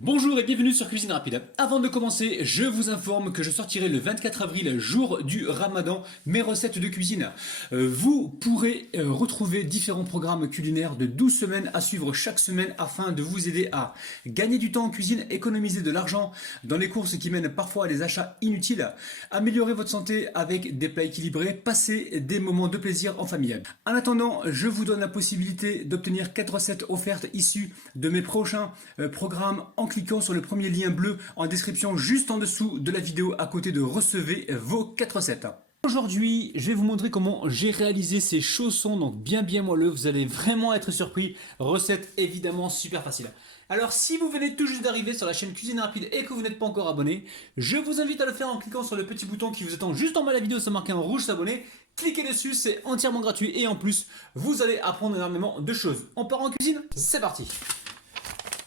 Bonjour et bienvenue sur Cuisine Rapide. Avant de commencer, je vous informe que je sortirai le 24 avril, jour du Ramadan, mes recettes de cuisine. Vous pourrez retrouver différents programmes culinaires de 12 semaines à suivre chaque semaine afin de vous aider à gagner du temps en cuisine, économiser de l'argent dans les courses qui mènent parfois à des achats inutiles, améliorer votre santé avec des plats équilibrés, passer des moments de plaisir en famille. En attendant, je vous donne la possibilité d'obtenir 4 recettes offertes issues de mes prochains programmes en cliquant sur le premier lien bleu en description juste en dessous de la vidéo à côté de recevez vos 4 recettes. Aujourd'hui, je vais vous montrer comment j'ai réalisé ces chaussons, donc bien moelleux, vous allez vraiment être surpris. Recette évidemment super facile. Alors si vous venez tout juste d'arriver sur la chaîne Cuisine Rapide et que vous n'êtes pas encore abonné, je vous invite à le faire en cliquant sur le petit bouton qui vous attend juste en bas de la vidéo, c'est marqué en rouge s'abonner. Cliquez dessus, c'est entièrement gratuit et en plus, vous allez apprendre énormément de choses. On part en cuisine? C'est parti!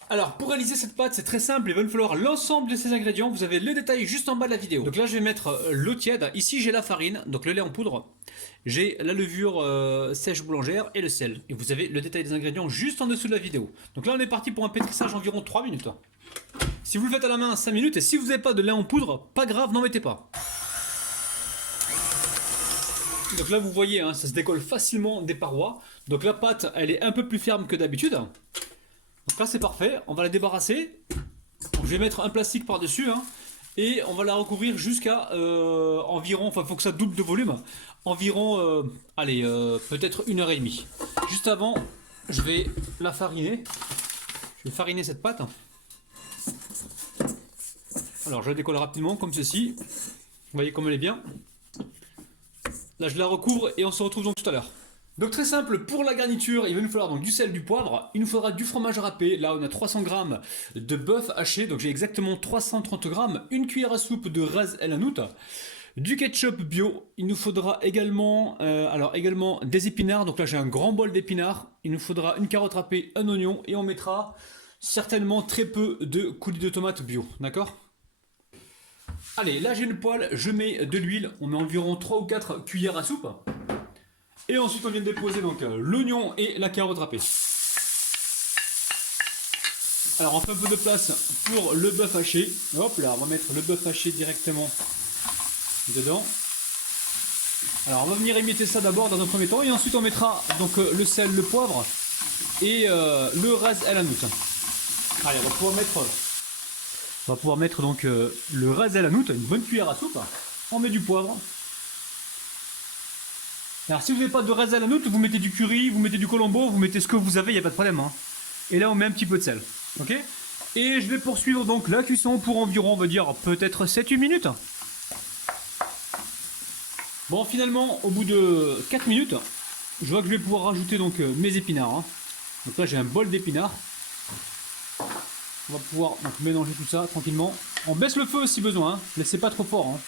Alors pour réaliser cette pâte c'est très simple, il va nous falloir l'ensemble de ces ingrédients, vous avez le détail juste en bas de la vidéo. Donc là je vais mettre l'eau tiède, ici j'ai la farine, donc le lait en poudre, j'ai la levure sèche boulangère et le sel. Et vous avez le détail des ingrédients juste en dessous de la vidéo. Donc là on est parti pour un pétrissage environ 3 minutes. Si vous le faites à la main 5 minutes et si vous n'avez pas de lait en poudre, pas grave, n'en mettez pas. Donc là vous voyez, hein, ça se décolle facilement des parois. Donc la pâte elle est un peu plus ferme que d'habitude. Donc là c'est parfait, on va la débarrasser. Donc, je vais mettre un plastique par dessus hein, et on va la recouvrir jusqu'à environ, enfin il faut que ça double de volume, environ, peut-être 1h30. Juste avant, je vais la fariner. Je vais fariner cette pâte. Alors je la décolle rapidement comme ceci. Vous voyez comme elle est bien. Là je la recouvre et on se retrouve donc tout à l'heure. Donc très simple, pour la garniture, il va nous falloir donc du sel, du poivre, il nous faudra du fromage râpé, là on a 300 g de bœuf haché, donc j'ai exactement 330 g, une cuillère à soupe de ras el hanout, du ketchup bio, il nous faudra également, des épinards, donc là j'ai un grand bol d'épinards, il nous faudra une carotte râpée, un oignon, et on mettra certainement très peu de coulis de tomates bio, d'accord? Allez, là j'ai une poêle, je mets de l'huile, on met environ 3 ou 4 cuillères à soupe. Et ensuite on vient de déposer donc l'oignon et la carotte râpée. Alors on fait un peu de place pour le bœuf haché. Hop là, on va mettre le bœuf haché directement dedans. Alors on va venir émietter ça d'abord dans un premier temps et ensuite on mettra donc le sel, le poivre et le ras el hanout. Allez, on va pouvoir mettre donc le ras el hanout, une bonne cuillère à soupe. On met du poivre. Alors si vous n'avez pas de ras el hanout, vous mettez du curry, vous mettez du colombo, vous mettez ce que vous avez, il n'y a pas de problème. Hein. Et là on met un petit peu de sel. Ok. Et je vais poursuivre donc la cuisson pour environ, on va dire, peut-être 7-8 minutes. Bon, finalement, au bout de 4 minutes, je vois que je vais pouvoir rajouter donc mes épinards. Hein. Donc là j'ai un bol d'épinards. On va pouvoir donc, mélanger tout ça tranquillement. On baisse le feu si besoin, hein. Laissez pas trop fort. Hein.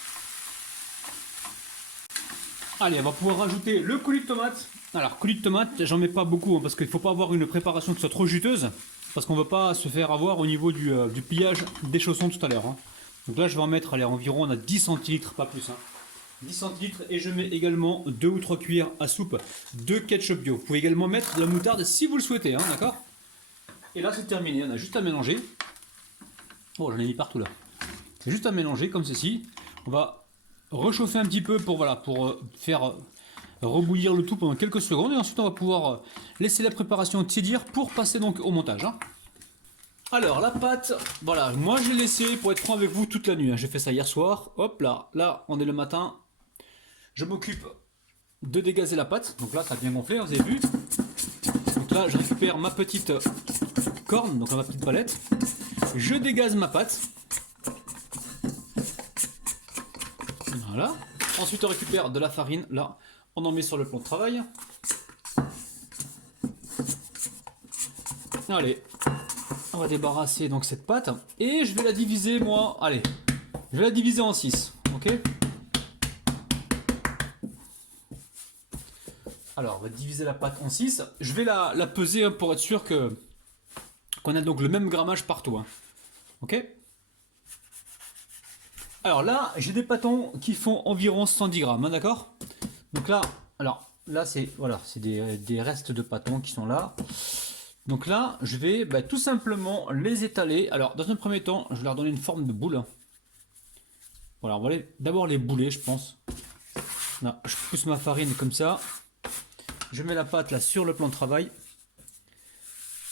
Allez, on va pouvoir rajouter le coulis de tomate. Alors, coulis de tomate, j'en mets pas beaucoup hein, parce qu'il ne faut pas avoir une préparation qui soit trop juteuse. Parce qu'on ne veut pas se faire avoir au niveau du pliage des chaussons tout à l'heure. Hein. Donc là, je vais en mettre, allez, environ, on a 10 centilitres, pas plus. Hein. 10 centilitres et je mets également 2 ou 3 cuillères à soupe de ketchup bio. Vous pouvez également mettre de la moutarde si vous le souhaitez, hein, d'accord? Et là, c'est terminé, on a juste à mélanger. Oh, j'en ai mis partout là. C'est juste à mélanger comme ceci. On va réchauffer un petit peu pour, voilà, pour faire rebouillir le tout pendant quelques secondes et ensuite on va pouvoir laisser la préparation tiédir pour passer donc au montage. Hein. Alors la pâte, voilà, moi j'ai laissé pour être franc avec vous toute la nuit. Hein. J'ai fait ça hier soir. Hop là, là on est le matin. Je m'occupe de dégazer la pâte. Donc là ça a bien gonflé, hein, vous avez vu. Donc là je récupère ma petite corne, donc ma petite palette. Je dégaze ma pâte. Voilà. Ensuite on récupère de la farine, là, on en met sur le plan de travail. Allez, on va débarrasser donc cette pâte et je vais la diviser moi, allez, je vais la diviser en 6, ok? Alors on va diviser la pâte en 6, je vais la peser hein, pour être sûr qu'on a donc le même grammage partout, hein. Ok? Alors là, j'ai des pâtons qui font environ 110 grammes, hein, d'accord? Donc là, alors là c'est voilà, c'est des restes de pâtons qui sont là. Donc là, je vais tout simplement les étaler. Alors, dans un premier temps, je vais leur donner une forme de boule. Voilà, on va d'abord les bouler, je pense. Là, je pousse ma farine comme ça. Je mets la pâte là sur le plan de travail.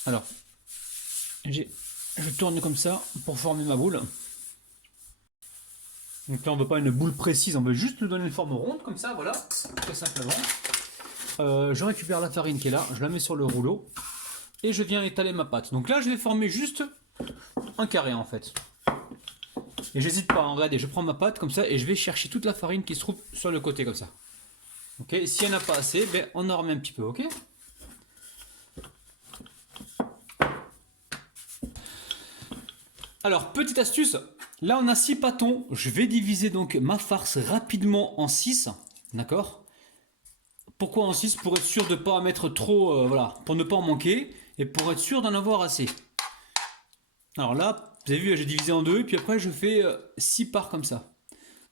Alors, je tourne comme ça pour former ma boule. Donc là, on ne veut pas une boule précise, on veut juste lui donner une forme ronde comme ça, voilà, très simplement. Je récupère la farine qui est là, je la mets sur le rouleau et je viens étaler ma pâte. Donc là, je vais former juste un carré en fait. Et j'hésite pas, hein, regardez, je prends ma pâte comme ça et je vais chercher toute la farine qui se trouve sur le côté comme ça. Ok, si elle n'a pas assez, on en remet un petit peu, ok? Alors, petite astuce, là on a 6 pâtons, je vais diviser donc ma farce rapidement en 6, d'accord? Pourquoi en 6? Pour être sûr de ne pas en mettre trop, voilà, pour ne pas en manquer et pour être sûr d'en avoir assez. Alors là, vous avez vu, j'ai divisé en 2, puis après je fais 6 parts comme ça.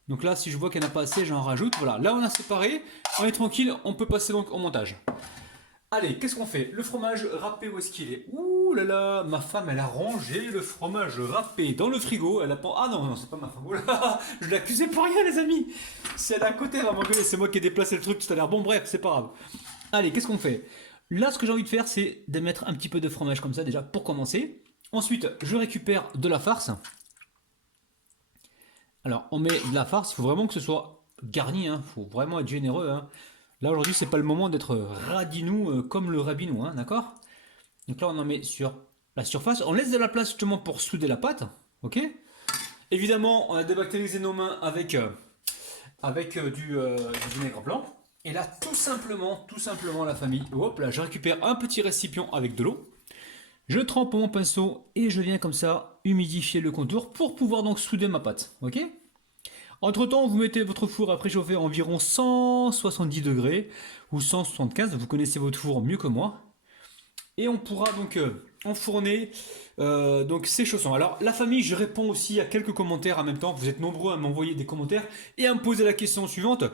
Donc là, si je vois qu'il n'y en a pas assez, j'en rajoute, voilà. Là on a séparé, on est tranquille, on peut passer donc au montage. Allez, qu'est-ce qu'on fait? Le fromage râpé, où est-ce qu'il est? Ouh là là, ma femme, elle a rangé le fromage râpé dans le frigo. Elle a pas... Ah non, non, c'est pas ma femme. Oh là, je l'accusais pour rien, les amis. Si elle est à côté, elle va m'engueuler. C'est moi qui ai déplacé le truc tout à l'heure. Bon, bref, c'est pas grave. Allez, qu'est-ce qu'on fait? Là, ce que j'ai envie de faire, c'est de mettre un petit peu de fromage comme ça, déjà, pour commencer. Ensuite, je récupère de la farce. Alors, on met de la farce. Il faut vraiment que ce soit garni. Il faut vraiment être généreux. Là aujourd'hui c'est pas le moment d'être radinou comme le rabinou, d'accord? Donc là on en met sur la surface, on laisse de la place justement pour souder la pâte, ok? Évidemment on a débactérisé nos mains avec, du vinaigre blanc. Et là tout simplement la famille, hop là je récupère un petit récipient avec de l'eau. Je trempe mon pinceau et je viens comme ça humidifier le contour pour pouvoir donc souder ma pâte, ok? Entre temps, vous mettez votre four à préchauffer à environ 170 degrés ou 175, vous connaissez votre four mieux que moi. Et on pourra donc enfourner donc ces chaussons. Alors la famille, je réponds aussi à quelques commentaires en même temps. Vous êtes nombreux à m'envoyer des commentaires et à me poser la question suivante.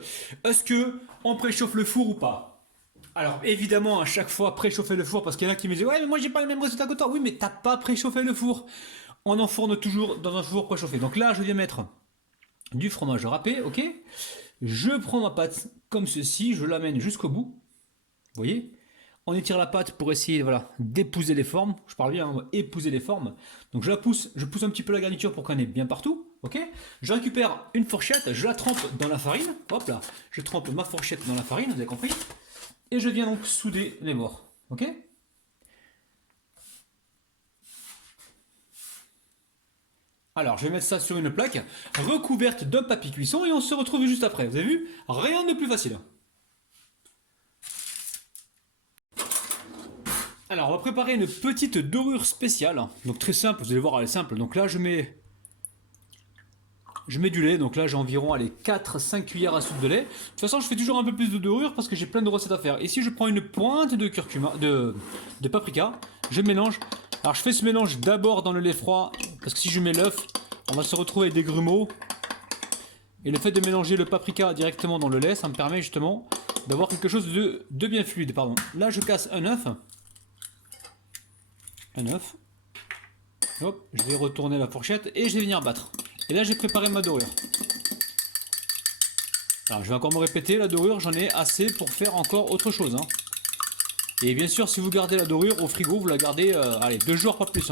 Est-ce que on préchauffe le four ou pas? Alors évidemment à chaque fois préchauffer le four parce qu'il y en a qui me disent ouais mais moi j'ai pas le même résultat que toi. Oui mais t'as pas préchauffé le four. On enfourne toujours dans un four préchauffé. Donc là je viens mettre du fromage râpé, ok? Je prends ma pâte comme ceci, je l'amène jusqu'au bout. Vous voyez? On étire la pâte pour essayer voilà, d'épouser les formes. Je parle bien, épouser les formes. Donc je pousse un petit peu la garniture pour qu'elle ait bien partout. Ok? Je récupère une fourchette, je la trempe dans la farine. Hop là, je trempe ma fourchette dans la farine, vous avez compris? Et je viens donc souder les bords. Ok? Alors, je vais mettre ça sur une plaque recouverte d'un papier cuisson et on se retrouve juste après. Vous avez vu? Rien de plus facile. Alors, on va préparer une petite dorure spéciale. Donc, très simple, vous allez voir, elle est simple. Donc là, je mets du lait. Donc là, j'ai environ 4-5 cuillères à soupe de lait. De toute façon, je fais toujours un peu plus de dorure parce que j'ai plein de recettes à faire. Ici, je prends une pointe de curcuma, de paprika. Je mélange. Alors, je fais ce mélange d'abord dans le lait froid parce que si je mets l'œuf, on va se retrouver avec des grumeaux. Et le fait de mélanger le paprika directement dans le lait, ça me permet justement d'avoir quelque chose de bien fluide. Pardon. Là, je casse un œuf. Un œuf. Hop, je vais retourner la fourchette et je vais venir battre. Et là, j'ai préparé ma dorure. Alors, je vais encore me répéter, la dorure, j'en ai assez pour faire encore autre chose. Et bien sûr, si vous gardez la dorure au frigo, vous la gardez, 2 jours, pas plus.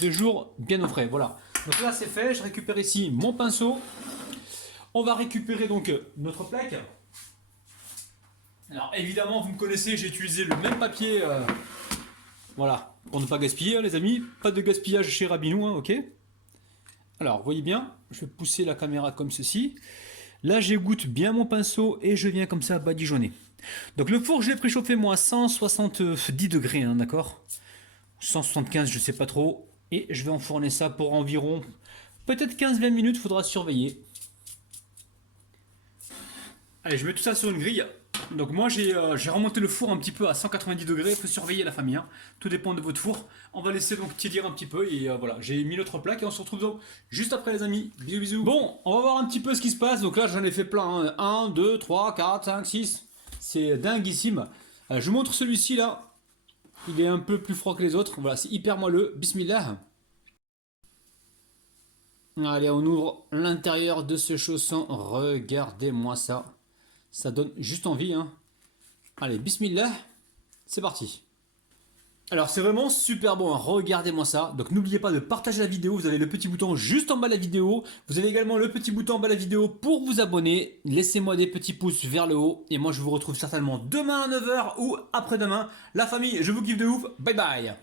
2 jours bien au frais, voilà. Donc là, c'est fait. Je récupère ici mon pinceau. On va récupérer donc notre plaque. Alors, évidemment, vous me connaissez, j'ai utilisé le même papier. Voilà, pour ne pas gaspiller, les amis. Pas de gaspillage chez Rabinou, ok? Alors, vous voyez bien, je vais pousser la caméra comme ceci. Là, j'égoutte bien mon pinceau et je viens comme ça badigeonner. Donc le four, je l'ai préchauffé moi à 170 degrés, d'accord? 175, je sais pas trop. Et je vais enfourner ça pour environ peut-être 15-20 minutes, faudra surveiller. Allez, je mets tout ça sur une grille. Donc moi j'ai remonté le four un petit peu à 190 degrés, il faut surveiller la famille, tout dépend de votre four. On va laisser donc tiédir un petit peu et voilà, j'ai mis l'autre plaque et on se retrouve donc juste après les amis. Bisous bisous. Bon, on va voir un petit peu ce qui se passe, donc là j'en ai fait plein, 1, 2, 3, 4, 5, 6, c'est dinguissime. Je vous montre celui-ci là. Il est un peu plus froid que les autres. Voilà, c'est hyper moelleux. Bismillah. Allez, on ouvre l'intérieur de ce chausson. Regardez-moi ça. Ça donne juste envie, hein. Allez, bismillah. C'est parti. Alors c'est vraiment super bon, hein. Regardez-moi ça. Donc n'oubliez pas de partager la vidéo, vous avez le petit bouton juste en bas de la vidéo. Vous avez également le petit bouton en bas de la vidéo pour vous abonner. Laissez-moi des petits pouces vers le haut. Et moi je vous retrouve certainement demain à 9 h ou après-demain. La famille, je vous kiffe de ouf. Bye bye.